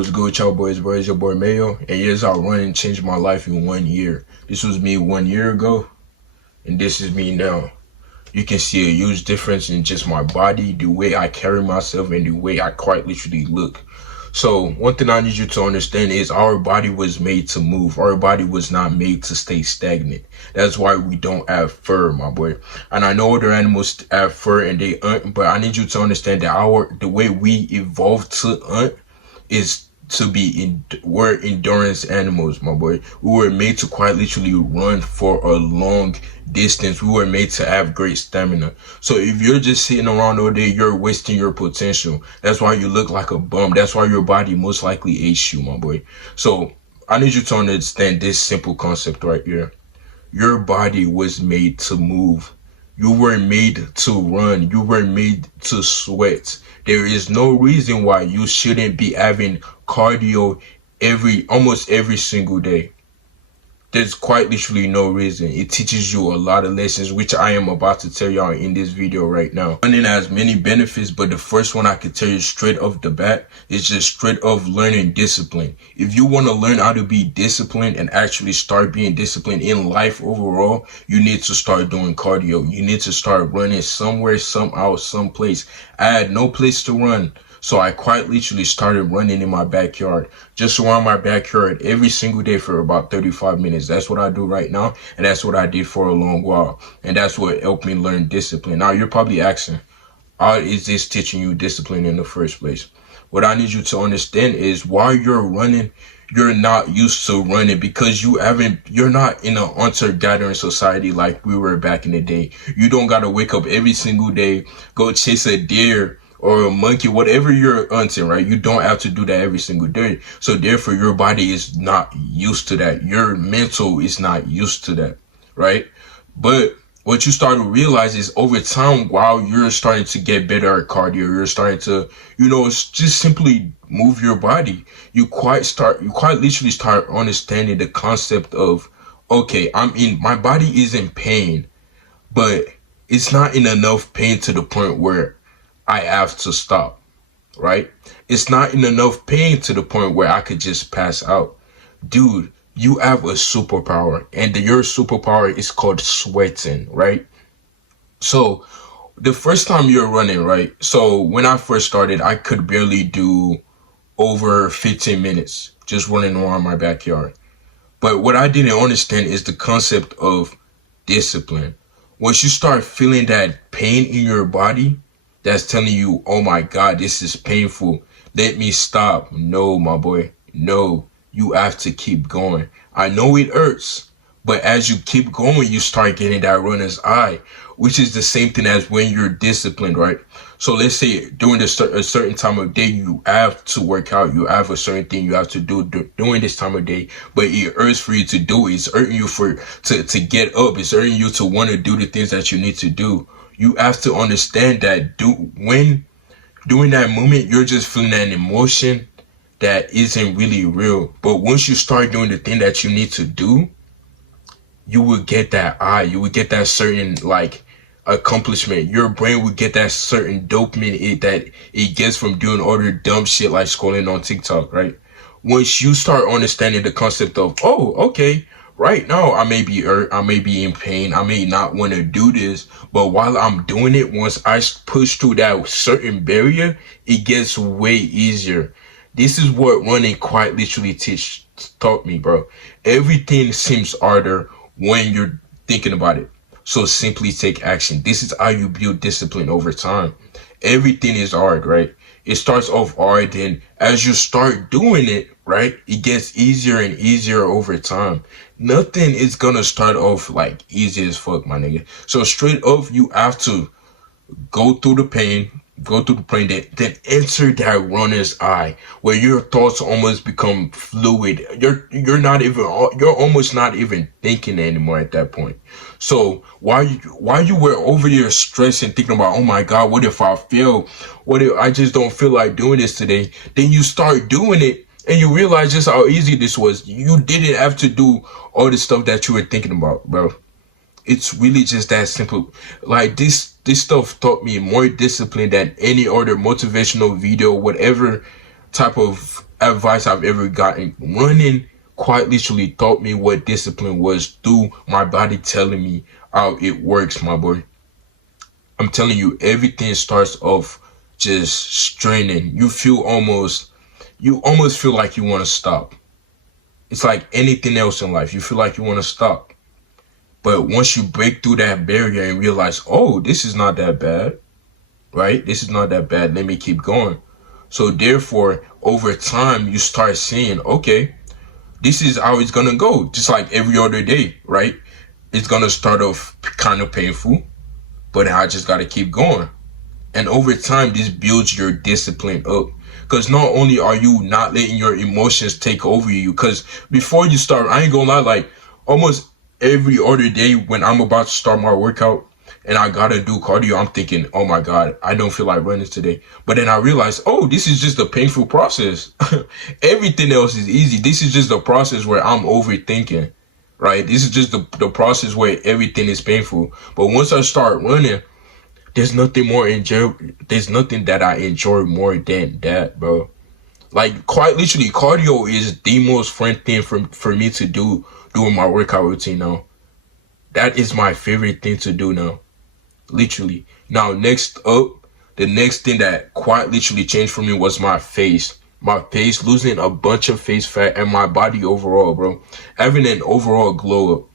What's good with y'all boys, bro? It's your boy Mayo, and here's how running changed my life in 1 year. This was me 1 year ago, and this is me now. You can see a huge difference in just my body, the way I carry myself, and the way I quite literally look. So one thing I need you to understand is our body was made to move. Our body was not made to stay stagnant. That's why we don't have fur, my boy. And I know other animals have fur and they hunt, but I need you to understand that the way we evolved to hunt is we're endurance animals, my boy. We were made to quite literally run for a long distance. We were made to have great stamina. So if you're just sitting around all day, you're wasting your potential. That's why you look like a bum. That's why your body most likely hates you, my boy. So I need you to understand this simple concept right here. Your body was made to move. You were made to run. You were made to sweat. There is no reason why you shouldn't be having cardio almost every single day. There's quite literally no reason. It teaches you a lot of lessons, which I am about to tell y'all in this video right now. Running has many benefits, but the first one I can tell you straight off the bat is just straight off learning discipline. If you want to learn how to be disciplined and actually start being disciplined in life overall, you need to start doing cardio. You need to start running somewhere, somehow, someplace. I had no place to run. So I quite literally started running in my backyard, just around my backyard every single day for about 35 minutes. That's what I do right now. And that's what I did for a long while. And that's what helped me learn discipline. Now you're probably asking, how is this teaching you discipline in the first place? What I need you to understand is while you're running, you're not used to running because you're not in a hunter-gathering society like we were back in the day. You don't got to wake up every single day, go chase a deer or a monkey, whatever you're hunting, right? You don't have to do that every single day. So therefore, your body is not used to that. Your mental is not used to that, right? But what you start to realize is over time, while you're starting to get better at cardio, you're starting to, just simply move your body. You quite literally start understanding the concept of, okay, my body is in pain, but it's not in enough pain to the point where I have to stop, right? It's not in enough pain to the point where I could just pass out. Dude, you have a superpower, and your superpower is called sweating, right? So the first time you're running, right? So when I first started, I could barely do over 15 minutes just running around my backyard. But what I didn't understand is the concept of discipline. Once you start feeling that pain in your body, that's telling you, oh my God, this is painful, let me stop. No, my boy, no, you have to keep going. I know it hurts, but as you keep going, you start getting that runner's high, which is the same thing as when you're disciplined, right? So let's say during a certain time of day, you have to work out, you have a certain thing you have to do during this time of day, but it hurts for you to do it. It's hurting you to get up. It's hurting you to want to do the things that you need to do. You have to understand that when during that moment, you're just feeling an emotion that isn't really real. But once you start doing the thing that you need to do, you will get that high. You will get that certain accomplishment. Your brain will get that certain dopamine that it gets from doing other dumb shit like scrolling on TikTok, right? Once you start understanding the concept of, oh, okay, right now I may be hurt, I may be in pain, I may not want to do this, but while I'm doing it, once I push through that certain barrier, it gets way easier. This is what running quite literally taught me, bro. Everything seems harder when you're thinking about it. So simply take action. This is how you build discipline over time. Everything is hard, right? It starts off hard, and as you start doing it, right, it gets easier and easier over time. Nothing is gonna start off like easy as fuck, my nigga. So straight off, you have to go through the pain, then enter that runner's high where your thoughts almost become fluid. You're almost not even thinking anymore at that point. So while you were over there stressing, thinking about, oh my God, what if I fail? What if I just don't feel like doing this today? Then you start doing it and you realize just how easy this was. You didn't have to do all the stuff that you were thinking about, bro. It's really just that simple. Like this stuff taught me more discipline than any other motivational video, whatever type of advice I've ever gotten. Running quite literally taught me what discipline was through my body telling me how it works, my boy. I'm telling you, everything starts off just straining. You almost feel like you want to stop. It's like anything else in life. You feel like you want to stop. But once you break through that barrier and realize, oh, this is not that bad, right? This is not that bad. Let me keep going. So therefore, over time, you start seeing, okay, this is how it's gonna go. Just like every other day, right? It's gonna start off kind of painful, but I just gotta keep going. And over time, this builds your discipline up. Because not only are you not letting your emotions take over you, because before you start, I ain't gonna lie, like almost every other day when I'm about to start my workout and I gotta do cardio, I'm thinking, oh my God, I don't feel like running today. But then I realize, oh, this is just a painful process. Everything else is easy. This is just the process where I'm overthinking, right? This is just the process where everything is painful. But once I start running, there's nothing that I enjoy more than that, bro. Like quite literally, cardio is the most fun thing for me to do during my workout routine now. That is my favorite thing to do now. Literally. Now next up, the next thing that quite literally changed for me was my face. My face, losing a bunch of face fat, and my body overall, bro. Having an overall glow up.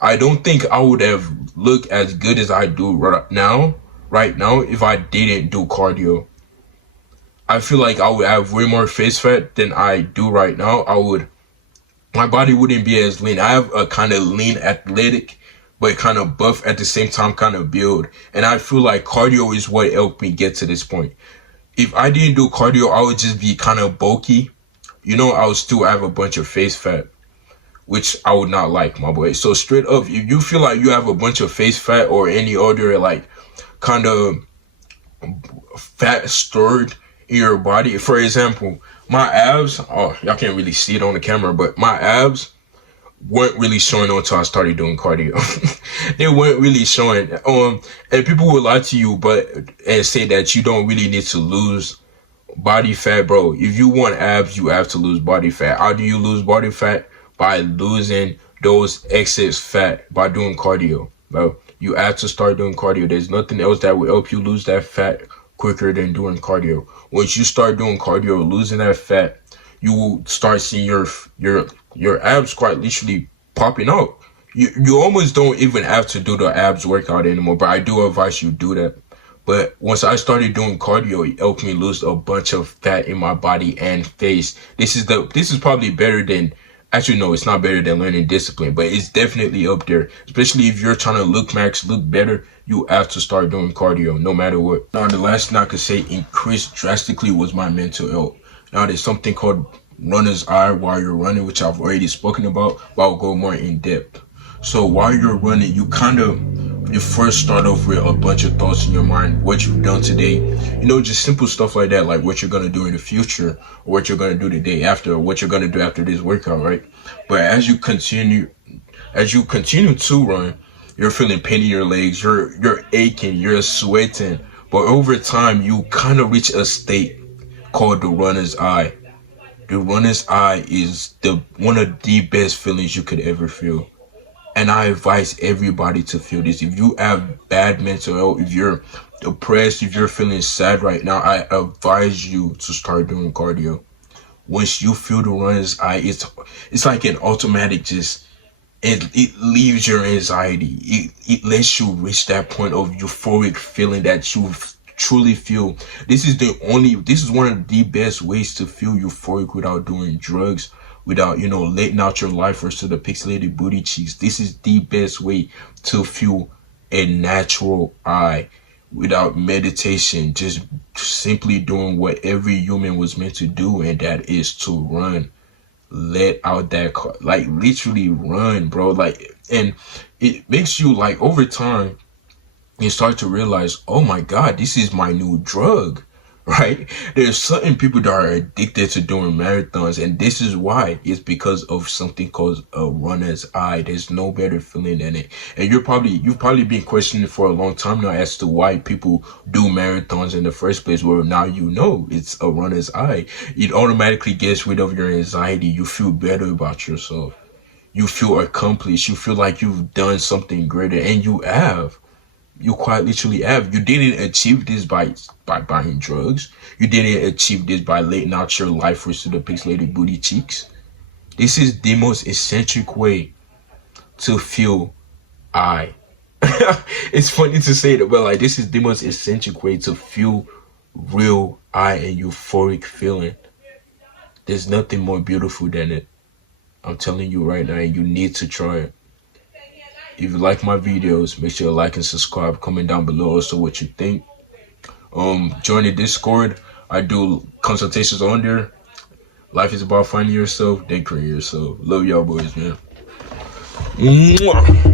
I don't think I would have looked as good as I do right now if I didn't do cardio. I feel like I would have way more face fat than I do right now. My body wouldn't be as lean. I have a kind of lean athletic, but kind of buff at the same time kind of build. And I feel like cardio is what helped me get to this point. If I didn't do cardio, I would just be kind of bulky. I would still have a bunch of face fat, which I would not like, my boy. So straight up, if you feel like you have a bunch of face fat or any other like kind of fat stored in your body, for example, my abs, oh, y'all can't really see it on the camera, but my abs weren't really showing until I started doing cardio. They weren't really showing. And people will lie to you, and say that you don't really need to lose body fat, bro. If you want abs, you have to lose body fat. How do you lose body fat? By losing those excess fat by doing cardio, bro. You have to start doing cardio. There's nothing else that will help you lose that fat quicker than doing cardio. Once you start doing cardio, losing that fat, you will start seeing your abs quite literally popping out. You almost don't even have to do the abs workout anymore, but I do advise you do that. But once I started doing cardio, it helped me lose a bunch of fat in my body and face. This is probably better than, actually no, it's not better than learning discipline, but it's definitely up there. Especially if you're trying to look better, you have to start doing cardio no matter what. Now the last thing I could say increased drastically was my mental health. Now there's something called runner's eye while you're running, which I've already spoken about, but I'll go more in depth. So while you're running, you first start off with a bunch of thoughts in your mind, what you've done today, just simple stuff like that, like what you're going to do in the future, or what you're going to do the day after, or what you're going to do after this workout, right? But as you continue to run, you're feeling pain in your legs, you're aching, you're sweating, but over time, you kind of reach a state called the runner's eye. The runner's eye is one of the best feelings you could ever feel. And I advise everybody to feel this. If you have bad mental health, if you're depressed, if you're feeling sad right now, I advise you to start doing cardio. Once you feel the runner's eye, it's like an automatic it leaves your anxiety. It lets you reach that point of euphoric feeling that you truly feel. This is one of the best ways to feel euphoric without doing drugs, without, letting out your lifers to the pixelated booty cheeks. This is the best way to feel a natural high without meditation, just simply doing what every human was meant to do, and that is to run. Let out that like literally run, bro. Like, and it makes you, like, over time you start to realize, oh my God, this is my new drug, right? There's certain people that are addicted to doing marathons, and this is why. It's because of something called a runner's high. There's no better feeling than it. And you've probably been questioning for a long time now as to why people do marathons in the first place. Well, now you know it's a runner's high. It automatically gets rid of your anxiety. You feel better about yourself. You feel accomplished. You feel like you've done something greater, and you have. You quite literally have. You didn't achieve this by buying drugs. You didn't achieve this by laying out your life for the pixelated booty cheeks. This is the most eccentric way to feel I. It's funny to say that, but like this is the most eccentric way to feel real I and euphoric feeling. There's nothing more beautiful than it. I'm telling you right now, and you need to try it. If you like my videos, make sure you like and subscribe. Comment down below also what you think. Join the Discord. I do consultations on there. Life is about finding yourself, then creating yourself. Love y'all boys, man. Mwah.